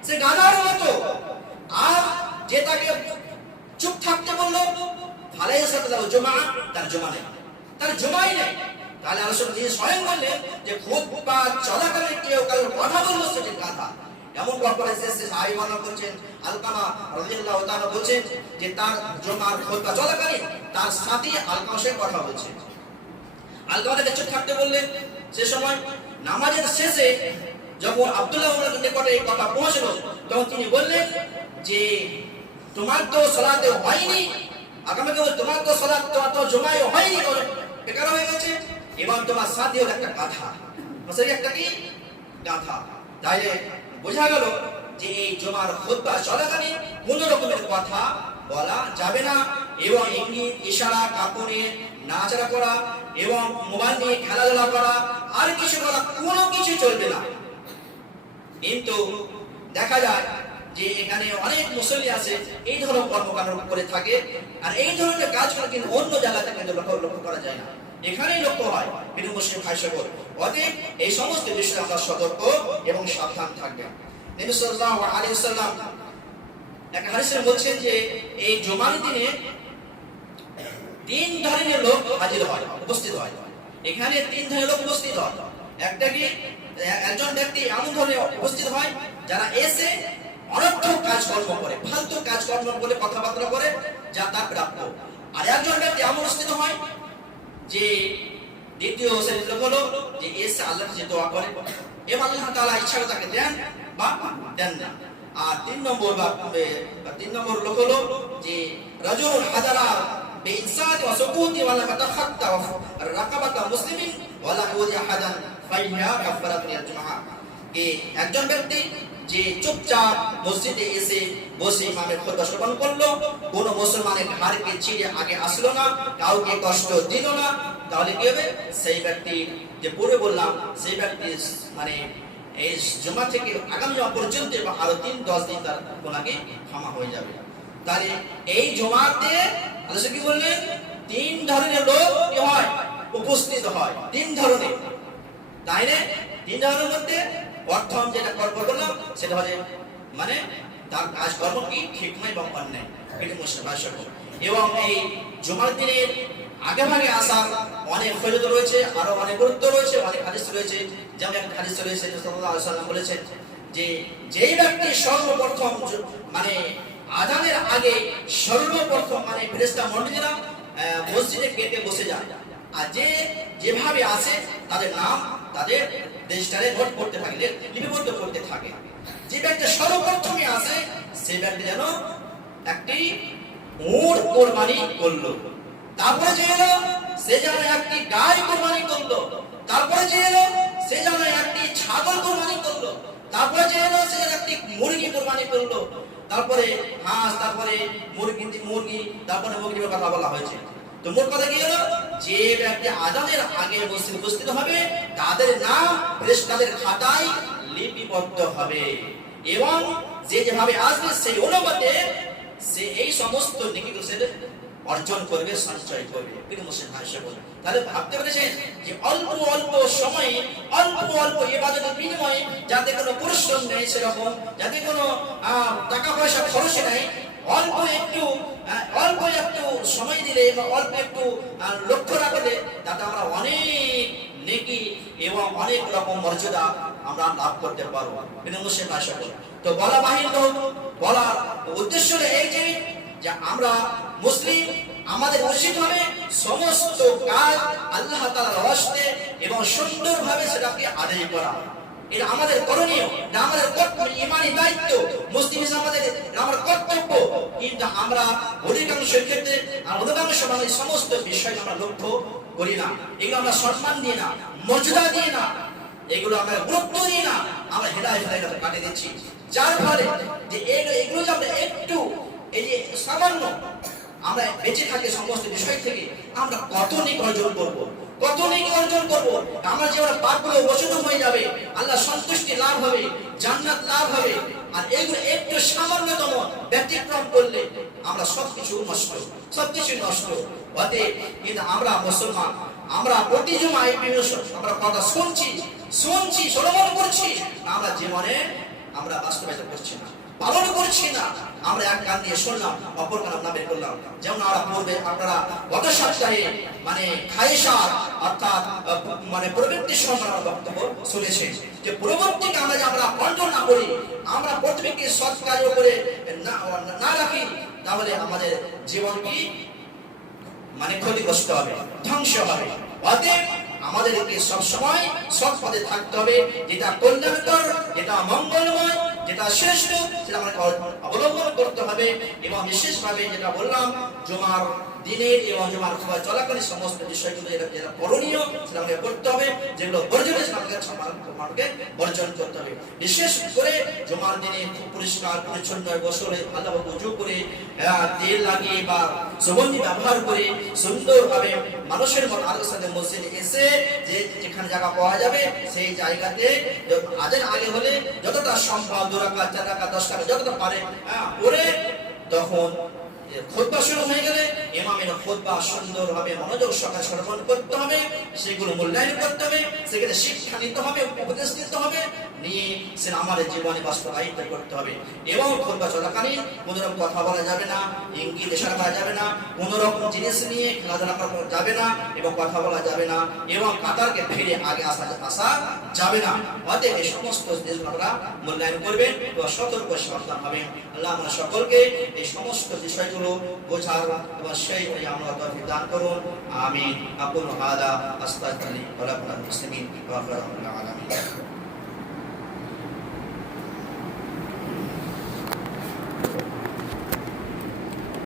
সে গাধার মতো। আর যে তাকে চুপ থাকতে বললো জমা, তার জমা নেই, তার জমাই নেই। তাহলে আলোচনা দিয়ে স্বয়ং বললেন যে খুতবা চলাকালীন কেউ কারোর কথা বললো সেটি গাধা। এমন ব্যাপারে সাহাবী বর্ণনা করছেন, আলকামা রাদিয়াল্লাহু তাআলা বলেন যে তার জমার খুতবা চলাকালীন তার সাথী আলকামা সে কথা বলছে, আলকামাকে চুপ থাকতে বললেন। সে সময় নামাজের শেষে যখন আব্দুল্লাহ ইবনে নিকটে এই কথা পৌঁছলো তখন তিনি বললেন যে তোমার তো সালাতে হয়নি, আগামীকে তোমার তো সালাত তো জমাই হয়নি, বেকার হয়ে গেছে, এবং তোমার সাথী হলো একটা গাধা, মানে একটা কি গাধা। তাইলে বোঝা গেল যে এই জমার খুতবা চলাকালীন কোন রকমের কথা বলা যাবে না, এবং ইঙ্গিত ইশারা কাপড়ে নাচড়া করা এবং মোবাইল নিয়ে খেলাধুলা করা আর কিছু করা কোনো কিছু চলবে না। কিন্তু দেখা যায় যে এখানে অনেক মুসল্লি আছে এই ধরনের কর্মকাণ্ড করে থাকে, আর এই ধরনের কাজগুলো কিন্তু অন্য জায়গাতে কিন্তু লক্ষ্য করা যায় না, এখানেই লক্ষ্য হয়। কিন্তু মুসলিম ভাই সকল, অতএব এই সমস্ত বিষয়ে আমরা সতর্ক এবং সাবধান থাকবেন। নবী সাল্লাল্লাহু আলাইহি ওয়াসাল্লাম এক হাদিসে বলছেন যে এই জুমার দিনে তিন ধরনের লোক হাজির হয়, উপস্থিত হয়। এখানে তিন ধরনের লোক উপস্থিত হয়। একটা কি একজন ব্যক্তি এমন ধরনের উপস্থিত হয় যারা এসে অনর্থক কাজকর্ম করে, ফালতু কাজকর্ম করে, কথাবার্তা করে যা তার প্রাপ্য। আর একজন ব্যক্তি এমন উপস্থিত হয় যে দ্বিতীয় শ্রেণীর লোক হলো যে এসে আল্লাহর কাছে দোয়া করে এবং আল্লাহ তাআলা ইচ্ছা করে তাকে দেন বা দেন না। আর তিন নম্বর লোক হলো যে রাজুল হাজারা বিইনসাদ ওয়া সুকুতি ওয়া লা তাখাত্তা রাকাবাতা মুসলিমিন ওয়া লা ইউজি আহাদান ফাইহা কাফারাতুল জুমআ। এই একজন ব্যক্তি যে চুপচাপ মসজিদে এসে বসে ইমামের খুতবা শ্রবণ করলো, কোন মুসলমানের ঘাড়কে ছিঁড়ে আগে আসলো না, কাউকে কষ্ট দিল না, তাহলে কি হবে? সেই ব্যক্তি যে পূর্বে বললাম সেই ব্যক্তি মানে এই জমা থেকে আগামী জমা পর্যন্ত বা আরো 3-10 দিন তার গুনাহ ক্ষমা হয়ে যাবে। তাহলে এই জমাতে আল্লাহ কি বললেন? তিন ধরনের লোক কি হয়? উপস্থিত হয়। তিন ধরনের, তাই না? তিন ধরনের মধ্যে প্রথম যেটা করলাম সেটা হচ্ছে মানে তার কাজকর্ম কি ঠিক নয় এবং অন্যায়, এটা মুসলিম ভাষা। এবং এই জুমার দিনের আগে ভাগে আসা অনেক ফজিলত রয়েছে, আরো অনেক গুরুত্ব রয়েছে, অনেক হাদিস রয়েছে। যেমন একটা হাদিস রয়েছে সাল্লাল্লাহু আলাইহি ওয়াসাল্লাম বলেছেন যে যেই ব্যক্তি সর্বপ্রথম মানে আযানের আগে সর্বপ্রথম মানে ফেরেশতা মণ্ডলীরা মসজিদে গেটে বসে যায়, আর যেভাবে আসে তাদের নাম তাদের রেজিস্টারে নোট করতে থাকে, লিপিবদ্ধ করতে থাকে। যে ব্যক্তি সর্বপ্রথমে আসে সেই ব্যক্তি যেন একটি উট কোরবানি করলো, তারপরে যে এলো সে যেন একটি গাই কোরবানি করলো, তারপরে যে এলো সে যেন একটি ছাগল কোরবানি করলো, তারপরে যে এলো সে যেন একটি মুরগি কোরবানি করলো, তারপরে হাঁস, তারপরে মুরগি, তারপরে মুরগির কথা বলা হয়েছে। তো মোট কথা কি হলো? যে ব্যক্তি আযানের আগে মসজিদে উপস্থিত হবে তাদের নাম ফেরেশতাদের খাতায় লিপিবদ্ধ হবে, এবং যে যেভাবে আসবে সেই অনুপাতে সে এই সমস্ত নেকিগুলো সে অর্জন করবে, সঞ্চয় করবে। কিন্তু মুসলিম ভাই সকল, তাহলে ভাবতে পেরেছেন যে অল্প অল্প সময়ে অল্প অল্প ইবাদতের বিনিময়ে যাতে কোনো পরিশ্রম নেই, সেরকম যাতে কোনো টাকা পয়সা খরচ নেই, অল্প একটু সময় দিলে বা অল্প একটু লক্ষ্য রাখলে তাতে আমরা অনেক নেকি এবং অনেক রকম মর্যাদা আমরা লাভ করতে পারবো। মুসলিম ভাষা তো বলা বাহির বলার উদ্দেশ্য এই যে আমরা মুসলিম, আমাদের উচিত হবে সমস্ত কাজ আল্লাহ তাআলার ওয়াস্তে এবং সুন্দরভাবে সেটাকে আদায় করা। এটা আমাদের করণীয়, এটা আমাদের ইমানি দায়িত্ব। মুসলিম হিসেবে আমাদের কর্তব্য। কিন্তু আমরা অধিকাংশ ক্ষেত্রে অধিকাংশ মানে সমস্ত বিষয় আমরা লক্ষ্য করি না, এগুলো আমরা সম্মান দিই না, মর্যাদা দিই না, এগুলো আমরা গুরুত্ব দিই না, আমরা হেদায়েত কাটিয়ে দিচ্ছি। যার ফলে যে এগুলো যে আমরা একটু এই যে সামান্য আমরা বেঁচে থাকি সমস্ত বিষয় থেকে আমরা কত নেকি অর্জন করবো, কত নেকি অর্জন করবো। আমরা যে পাপগুলো মোচন হয়ে যাবে, আল্লাহ সন্তুষ্টি লাভ হবে, জান্নাত লাভ হবে। আর এগুলো একটু সামান্যতম ব্যতিক্রম করলে আমরা সবকিছু নষ্ট। কিন্তু আমরা মুসলমান, আমরা প্রতি জুমায় আমরা কথা শুনছি শ্রবণ করছি, আমরা জীবনে আমরা বাস্তবায়িত করছি না, পালন করছি না। আমরা এক কান দিয়ে শুনলাম, অপর কান না বের করলাম। যেমন আমরা পূর্বে আপনারা গত সপ্তাহে মানে খায়েশাত অর্থাৎ মানে প্রবৃত্তির সম্পর্কে বক্তব্য শুনেছেন যে প্রবৃত্তিকে আমরা যে আমরা কন্ট্রোল না করি, আমরা প্রত্যেককে সৎ কাজের উপরে না রাখি, তাহলে আমাদের জীবন কি মানে ক্ষতিগ্রস্ত হবে, ধ্বংস হবে। অতএব আমাদেরকে সবসময় সৎ পথে থাকতে হবে, যেটা কল্যাণকর, যেটা মঙ্গলময়, যেটা শ্রেষ্ঠ, সেটা আমাকে অবলম্বন করতে হবে। এবং বিশেষভাবে যেটা বললাম, জুমার দিনের এবং জুমার খুব চলাকালীন সমস্ত বিষয়গুলো যেটা করণীয় সেটা আমাকে করতে হবে, যেগুলো বর্জনীয় সেটা আমাকে বর্জন করতে হবে। বিশেষ করে জুমার দিনে খুব পরিষ্কার পরিচ্ছন্ন গোসলে ভালোভাবে উজু করে তেল লাগিয়ে বা সুগন্ধি ব্যবহার করে সুন্দরভাবে মানুষের মতো আল্লাহর সাথে মসজিদে এসে যে যেখানে জায়গা পাওয়া যাবে সেই জায়গাতে আজান আগে হলে যতটা সম্ভব 2 রাকাত 4 রাকাত 10 রাকাত যতটা পারে পড়ে তখন খুতবা শুরু হয়ে গেলে ইমামের খুতবা সুন্দরভাবে মনোযোগ সহকারে শ্রবণ করতে হবে, সেগুলো মূল্যায়ন করতে হবে, সেখানে শিক্ষা নিতে হবে, উপদেশ দিতে হবে, নিয়ে সেটা আমাদের জীবনে বাস্তবায়িত করতে হবে। এবং খুতবা চলাকালীন কোনো রকম কথা বলা যাবে না, ইঙ্গিত ইশারা করা যাবে না, কোনো রকম জিনিস নিয়ে খেলাধুলা করা যাবে না এবং কথা বলা যাবে না, এবং কাতারকে ফিরে আগে আসা যাবে না। অতএব এই সমস্ত জিনিসগুলো আমরা মূল্যায়ন করবেন এবং সতর্ক সাবধান হবেন। আল্লাহ আমরা সকলকে এই সমস্ত বিষয়গুলো বোঝার এবং সেই আমরা তৌফিক দান করুন। আমিন। আকুলু হাদা আস্তাগফিরুল্লাহ ওয়া লাকুম মুসলিমিন ওয়া আখিরু দাওয়ানা আলহামদুলিল্লাহ।